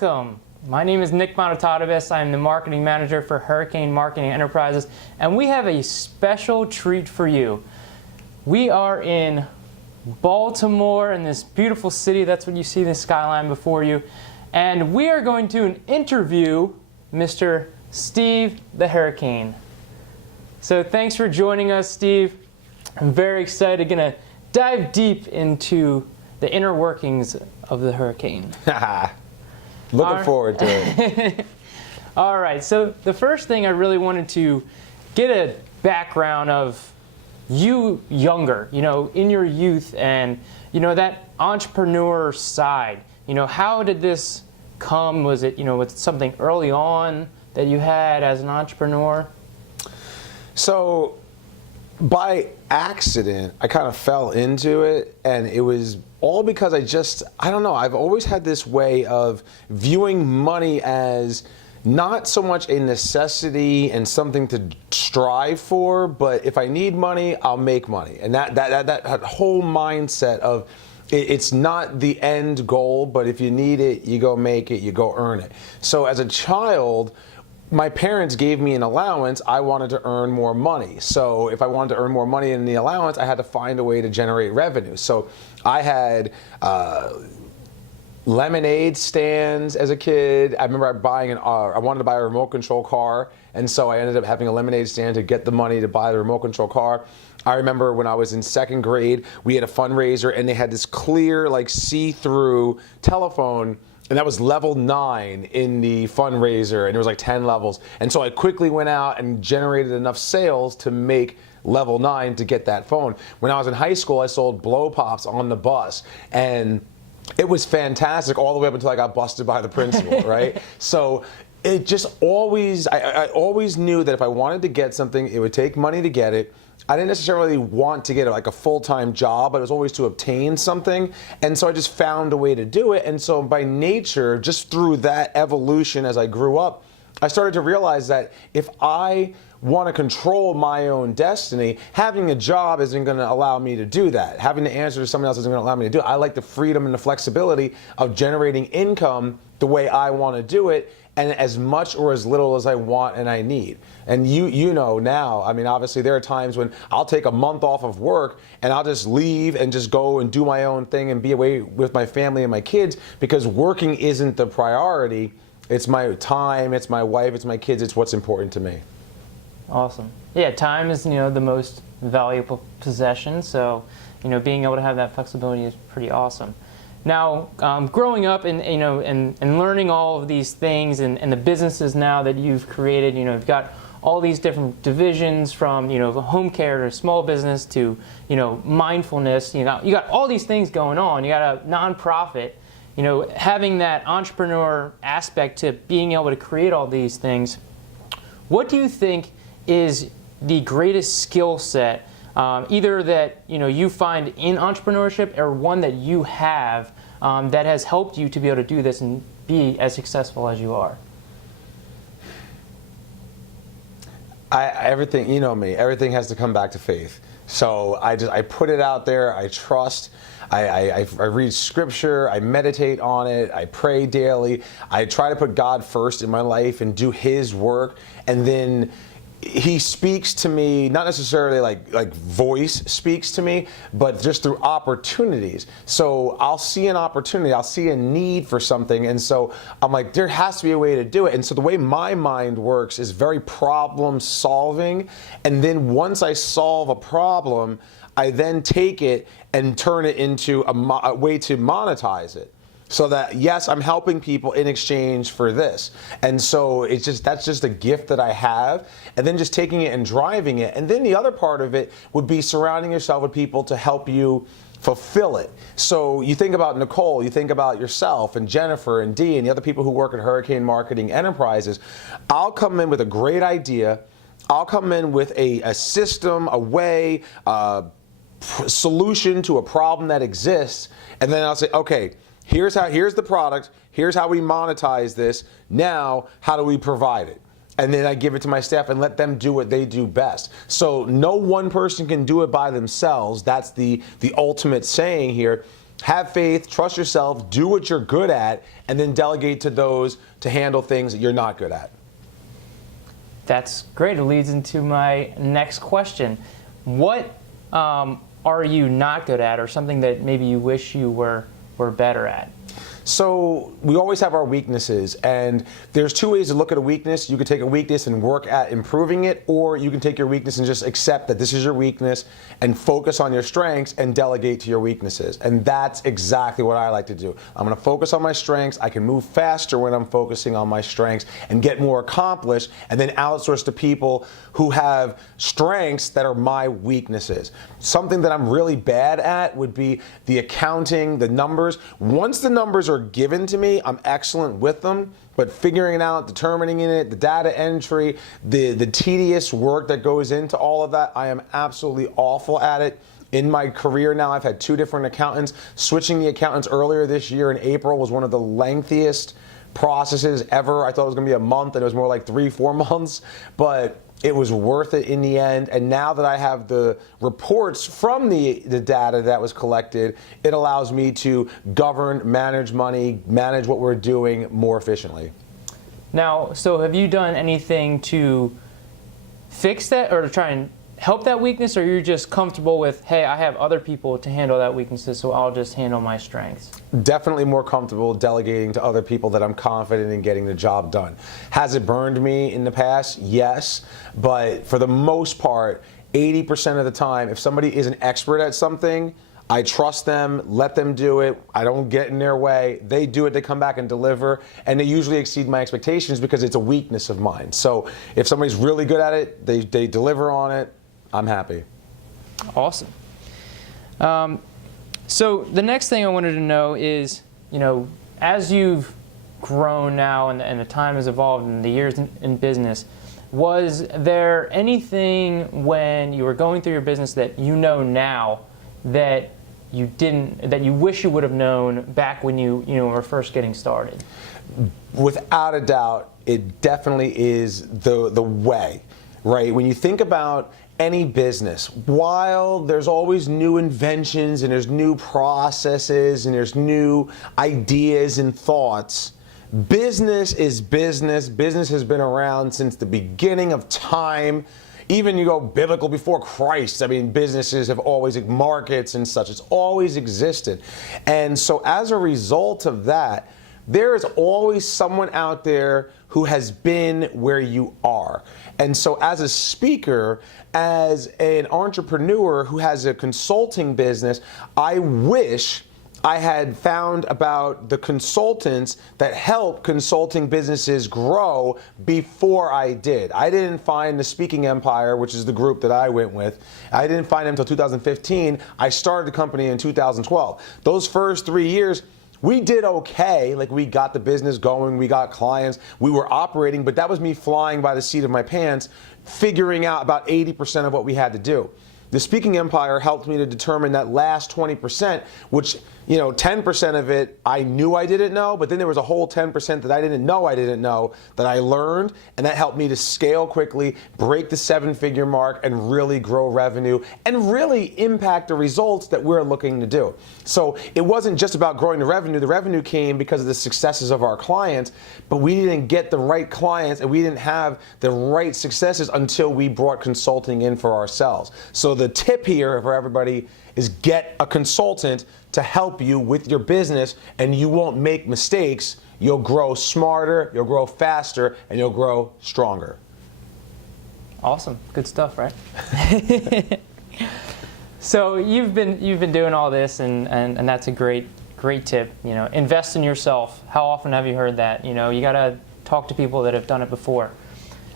Welcome. My name is Nick Monototovus. I'm the marketing manager for Hurricane Marketing Enterprises, and we have a special treat for you. We are in Baltimore, in this beautiful city. That's what you see, the skyline before you. And we are going to interview Mr. Steve the Hurricane. So thanks for joining us, Steve. I'm very excited. Going to dive deep into the inner workings of the Hurricane. Looking forward to it. All right, so the first thing I really wanted to get a background of you younger, in your youth, and, that entrepreneur side. How did this come? Was it, was it something early on that you had as an entrepreneur? So, by accident, I kind of fell into it, and it was all because I don't know, I've always had this way of viewing money as not so much a necessity and something to strive for, but if I need money, I'll make money. And that whole mindset of it's not the end goal, but if you need it, you go make it, you go earn it. So as a child, my parents gave me an allowance. I wanted to earn more money. So if I wanted to earn more money in the allowance, I had to find a way to generate revenue. So I had lemonade stands as a kid. I remember I wanted to buy a remote control car, and so I ended up having a lemonade stand to get the money to buy the remote control car. I remember when I was in second grade, we had a fundraiser, and they had this clear, see-through telephone, and that was level 9 in the fundraiser, and there was 10 levels. And so I quickly went out and generated enough sales to make level 9 to get that phone. When I was in high school, I sold blow pops on the bus, and it was fantastic all the way up until I got busted by the principal, right? So it just always, I always knew that if I wanted to get something, it would take money to get it. I didn't necessarily want to get a full-time job, but it was always to obtain something. And so I just found a way to do it. And so by nature, just through that evolution as I grew up, I started to realize that if I want to control my own destiny, having a job isn't going to allow me to do that. Having to answer to someone else isn't going to allow me to do it. I like the freedom and the flexibility of generating income the way I want to do it, and as much or as little as I want and I need. And you know now, obviously there are times when I'll take a month off of work and I'll just leave and just go and do my own thing and be away with my family and my kids, because working isn't the priority. It's my time, it's my wife, it's my kids, it's what's important to me. Awesome. Yeah, time is, the most valuable possession, so, being able to have that flexibility is pretty awesome. Now, growing up and learning all of these things and the businesses now that you've created, you've got all these different divisions from, home care to small business to, mindfulness, you got all these things going on. You got a nonprofit, having that entrepreneur aspect to being able to create all these things. What do you think is the greatest skill set, either that you find in entrepreneurship or one that you have that has helped you to be able to do this and be as successful as you are? Everything, you know me, everything has to come back to faith. So I put it out there, I trust, I read scripture, I meditate on it, I pray daily, I try to put God first in my life and do His work, and then He speaks to me, not necessarily like voice speaks to me, but just through opportunities. So I'll see an opportunity, I'll see a need for something, and so I'm like, there has to be a way to do it. And so the way my mind works is very problem solving, and then once I solve a problem, I then take it and turn it into a way to monetize it. So that, yes, I'm helping people in exchange for this. And so that's just a gift that I have. And then just taking it and driving it. And then the other part of it would be surrounding yourself with people to help you fulfill it. So you think about Nicole, you think about yourself and Jennifer and Dee and the other people who work at Hurricane Marketing Enterprises. I'll come in with a great idea. I'll come in with a system, a way, solution to a problem that exists. And then I'll say, okay, here's the product, here's how we monetize this, now how do we provide it? And then I give it to my staff and let them do what they do best. So no one person can do it by themselves. That's the ultimate saying here. have faith, trust yourself, do what you're good at, and then delegate to those to handle things that you're not good at. That's great. It leads into my next question. What are you not good at, or something that maybe you wish you were better at? So we always have our weaknesses, and there's two ways to look at a weakness. You could take a weakness and work at improving it, or you can take your weakness and just accept that this is your weakness and focus on your strengths and delegate to your weaknesses. And that's exactly what I like to do. I'm going to focus on my strengths. I can move faster when I'm focusing on my strengths and get more accomplished, and then outsource to people who have strengths that are my weaknesses. Something that I'm really bad at would be the accounting, the numbers. Once the numbers are given to me, I'm excellent with them, but figuring it out, determining it, the data entry, the tedious work that goes into all of that, I am absolutely awful at it. In my career now, I've had 2 different accountants. Switching the accountants earlier this year in April was one of the lengthiest processes ever. I thought it was going to be a month, and it was more like 3-4 months, but it was worth it in the end. And now that I have the reports from the data that was collected, it allows me to govern, manage money, manage what we're doing more efficiently. Now, so have you done anything to fix that, or to try and help that weakness, or you're just comfortable with, hey, I have other people to handle that weaknesses, so I'll just handle my strengths? Definitely more comfortable delegating to other people that I'm confident in getting the job done. Has it burned me in the past? Yes, but for the most part, 80% of the time, if somebody is an expert at something, I trust them, let them do it. I don't get in their way. They do it, they come back and deliver, and they usually exceed my expectations because it's a weakness of mine. So if somebody's really good at it, they deliver on it, I'm happy. Awesome. So the next thing I wanted to know is, as you've grown now and the time has evolved and the years in business, was there anything when you were going through your business that you know now that you didn't, that you wish you would have known back when you were first getting started? Without a doubt, it definitely is the way, right? When you think about any business, while there's always new inventions and there's new processes and there's new ideas and thoughts, business is business. Business has been around since the beginning of time. Even you go biblical before Christ, I mean, businesses have always, markets and such, it's always existed. And so as a result of that, there is always someone out there who has been where you are. And so as a speaker, as an entrepreneur who has a consulting business, I wish I had found about the consultants that help consulting businesses grow before I did. I didn't find the Speaking Empire, which is the group that I went with. I didn't find them until 2015. I started the company in 2012. Those first 3 years, we did okay, like we got the business going, we got clients, we were operating, but that was me flying by the seat of my pants, figuring out about 80% of what we had to do. The Speaking Empire helped me to determine that last 20%, which, 10% of it I knew I didn't know, but then there was a whole 10% that I didn't know that I learned, and that helped me to scale quickly, break the 7-figure mark, and really grow revenue, and really impact the results that we're looking to do. So it wasn't just about growing the revenue. The revenue came because of the successes of our clients, but we didn't get the right clients, and we didn't have the right successes until we brought consulting in for ourselves. So the tip here for everybody is get a consultant to help you with your business, and you won't make mistakes. You'll grow smarter, you'll grow faster, and you'll grow stronger. Awesome. Good stuff, right? So you've been doing all this, and that's a great tip. Invest in yourself. How often have you heard that? You got to talk to people that have done it before.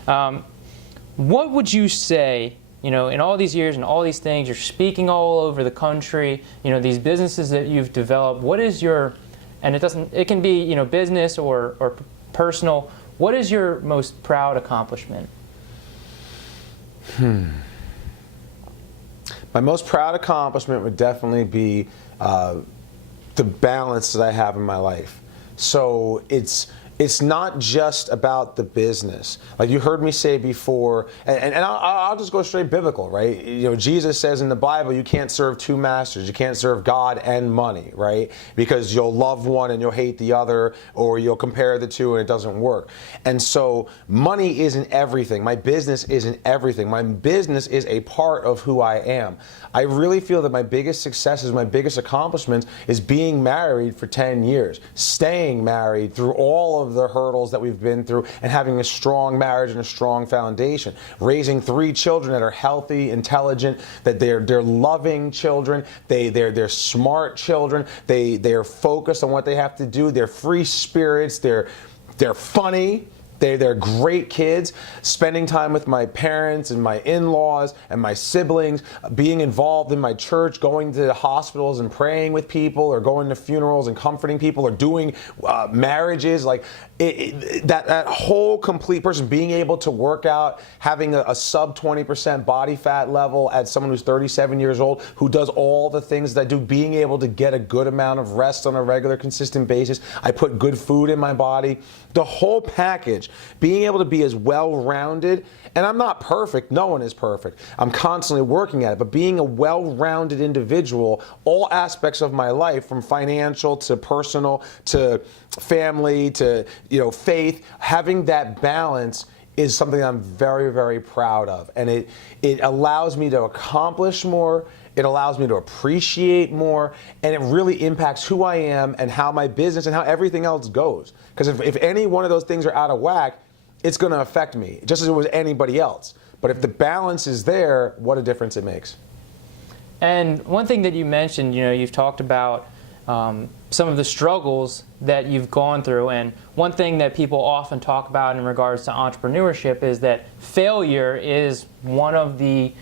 What would you say, in all these years and all these things, you're speaking all over the country, these businesses that you've developed, what is your, and it can be, business or personal, what is your most proud accomplishment? My most proud accomplishment would definitely be the balance that I have in my life. So it's it's not just about the business. Like you heard me say before, and I'll just go straight biblical, right? You know, Jesus says in the Bible, you can't serve two masters. You can't serve God and money, right? Because you'll love one and you'll hate the other, or you'll compare the two and it doesn't work. And so money isn't everything. My business isn't everything. My business is a part of who I am. I really feel that my biggest successes, my biggest accomplishments is being married for 10 years, staying married through all of the hurdles that we've been through, and having a strong marriage and a strong foundation, raising 3 children that are healthy, intelligent, that they're loving children, they're smart children, they're focused on what they have to do, they're free spirits, they're funny. They're great kids. Spending time with my parents and my in-laws and my siblings, being involved in my church, going to hospitals and praying with people, or going to funerals and comforting people, or doing marriages, like that whole complete person, being able to work out, having a sub 20% body fat level at someone who's 37 years old, who does all the things that I do, being able to get a good amount of rest on a regular, consistent basis. I put good food in my body. The whole package, being able to be as well-rounded, and I'm not perfect, no one is perfect. I'm constantly working at it, but being a well-rounded individual, all aspects of my life, from financial to personal to family to, you know, faith, having that balance is something I'm very, very proud of. And it allows me to accomplish more. It allows me to appreciate more, and it really impacts who I am and how my business and how everything else goes. Because if any one of those things are out of whack, it's going to affect me, just as it was anybody else. But if the balance is there, what a difference it makes. And one thing that you mentioned, you know, you've talked about some of the struggles that you've gone through, and one thing that people often talk about in regards to entrepreneurship is that failure is one of the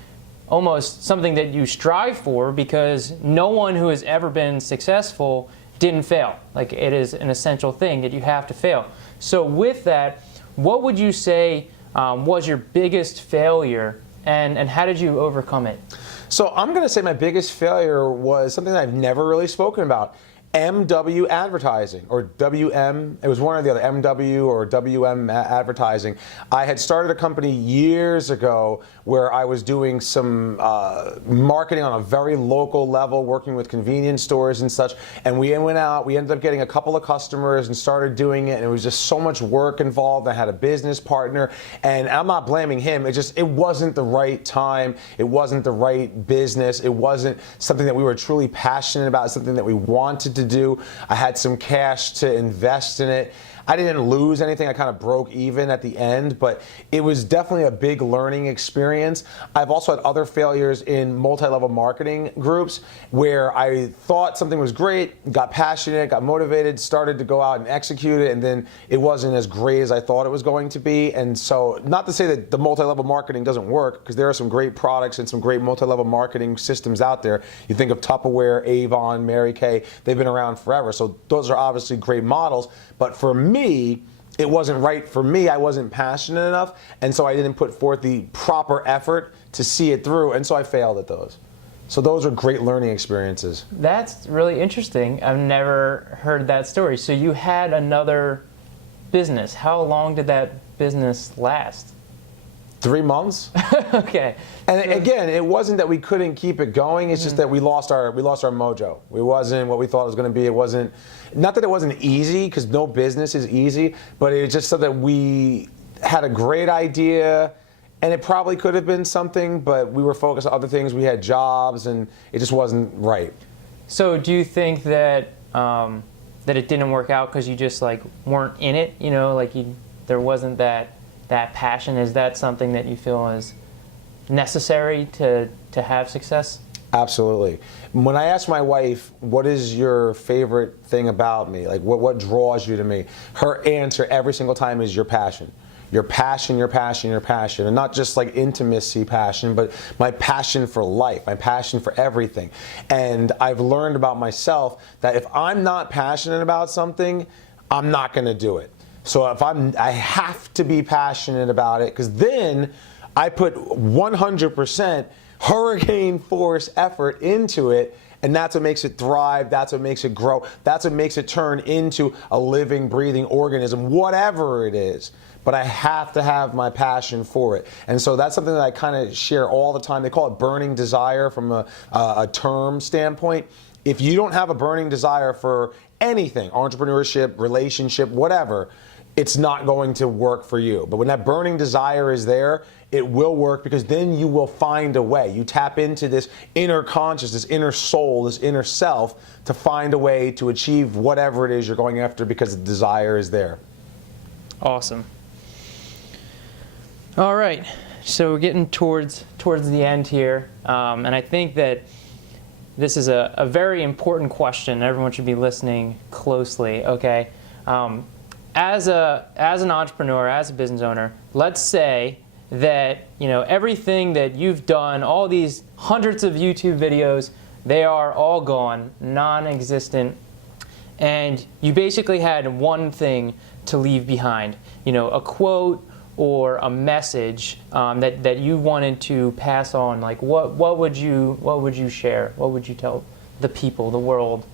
almost something that you strive for, because no one who has ever been successful didn't fail. Like, it is an essential thing that you have to fail. So with that, what would you say was your biggest failure, and how did you overcome it? So I'm going to say my biggest failure was something that I've never really spoken about. MW Advertising, or WM, it was one or the other, MW or WM Advertising. I had started a company years ago where I was doing some marketing on a very local level, working with convenience stores and such, and we went out, we ended up getting a couple of customers and started doing it, and it was just so much work involved. I had a business partner, and I'm not blaming him, it wasn't the right time, it wasn't the right business, it wasn't something that we were truly passionate about, something that we wanted to do. I had some cash to invest in it. I didn't lose anything. I kind of broke even at the end, but it was definitely a big learning experience. I've also had other failures in multi-level marketing groups where I thought something was great, got passionate, got motivated, started to go out and execute it, and then it wasn't as great as I thought it was going to be. And so, not to say that the multi-level marketing doesn't work, because there are some great products and some great multi-level marketing systems out there. You think of Tupperware, Avon, Mary Kay, they've been around forever. So those are obviously great models, but for me, it wasn't right for me. I wasn't passionate enough, and so I didn't put forth the proper effort to see it through, and so I failed at those. So those are great learning experiences. That's really interesting. I've never heard that story. So you had another business. How long did that business last? 3 months. Okay. And again, it wasn't that we couldn't keep it going. It's just that we lost our mojo. It wasn't what we thought it was going to be. It wasn't, not that it wasn't easy, because no business is easy, but it just so that we had a great idea, and it probably could have been something, but we were focused on other things. We had jobs, and it just wasn't right. So do you think that that it didn't work out because you just like weren't in it? You know, like there wasn't that passion. Is that something that you feel is necessary to have success? Absolutely. When I ask my wife, what is your favorite thing about me? Like, what draws you to me? Her answer every single time is your passion. Your passion, your passion, your passion. And not just like intimacy passion, but my passion for life, my passion for everything. And I've learned about myself that if I'm not passionate about something, I'm not going to do it. So I have to be passionate about it, because then I put 100% hurricane force effort into it, And that's what makes it thrive. That's what makes it grow. That's what makes it turn into a living, breathing organism, whatever it is. But I have to have my passion for it. And so that's something that I kind of share all the time. They call it burning desire from a term standpoint. If you don't have a burning desire for anything, entrepreneurship, relationship, whatever, it's not going to work for you. But when that burning desire is there, it will work, because then you will find a way. You tap into this inner conscious, this inner soul, this inner self to find a way to achieve whatever it is you're going after, because the desire is there. Awesome. All right, so we're getting towards the end here, and I think that this is a very important question. Everyone should be listening closely. Okay, as an entrepreneur, as a business owner, let's say that everything that you've done, all these hundreds of YouTube videos, they are all gone, non-existent, and you basically had one thing to leave behind. A quote or a message that you wanted to pass on. Like what would you share? What would you tell the people, the world?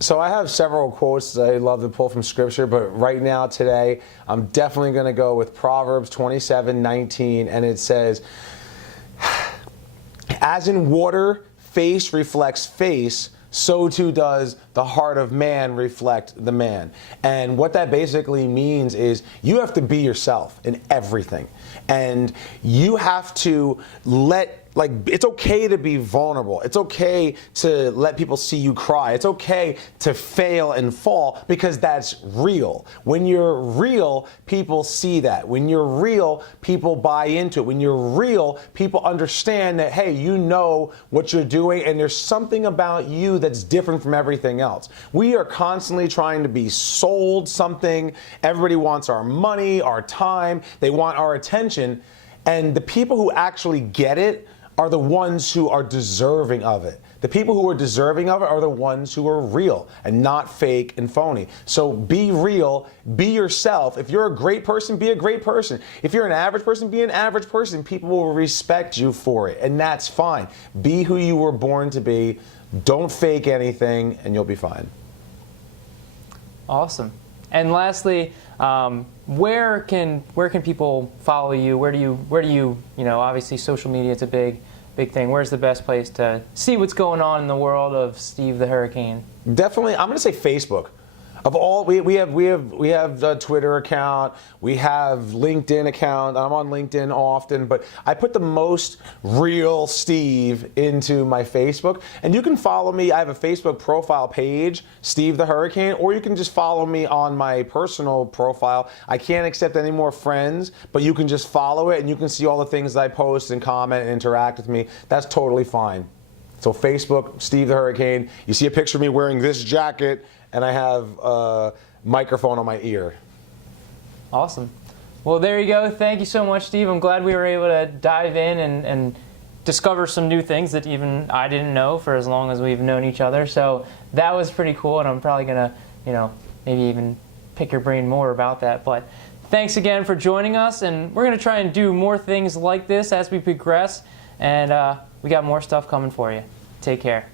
So I have several quotes that I love to pull from scripture, but right now today I'm definitely going to go with Proverbs 27:19, and it says, "As in water, face reflects face, so too does the heart of man reflect the man." And what that basically means is you have to be yourself in everything. And you have to it's okay to be vulnerable. It's okay to let people see you cry. It's okay to fail and fall, because that's real. When you're real, people see that. When you're real, people buy into it. When you're real, people understand that, hey, you know what you're doing, and there's something about you that's different from everything else. We are constantly trying to be sold something. Everybody wants our money, our time. They want our attention. And the people who actually get it are the ones who are deserving of it. The people who are deserving of it are the ones who are real and not fake and phony. So be real, be yourself. If you're a great person, be a great person. If you're an average person, be an average person. People will respect you for it, and that's fine. Be who you were born to be. Don't fake anything, and you'll be fine. Awesome. And lastly, where can people follow you? Where do you obviously social media is a big thing. Where's the best place to see what's going on in the world of Steve the Hurricane? Definitely, I'm going to say Facebook. Of all, we have a Twitter account, we have LinkedIn account. I'm on LinkedIn often, but I put the most real Steve into my Facebook. And you can follow me. I have a Facebook profile page, Steve the Hurricane, or you can just follow me on my personal profile. I can't accept any more friends, but you can just follow it, and you can see all the things that I post and comment and interact with me. That's totally fine. So Facebook, Steve the Hurricane. You see a picture of me wearing this jacket, and I have a microphone on my ear. Awesome. Well, there you go. Thank you so much, Steve. I'm glad we were able to dive in and discover some new things that even I didn't know for as long as we've known each other. So that was pretty cool, and I'm probably going to, maybe even pick your brain more about that. But thanks again for joining us, and we're going to try and do more things like this as we progress, and we got more stuff coming for you. Take care.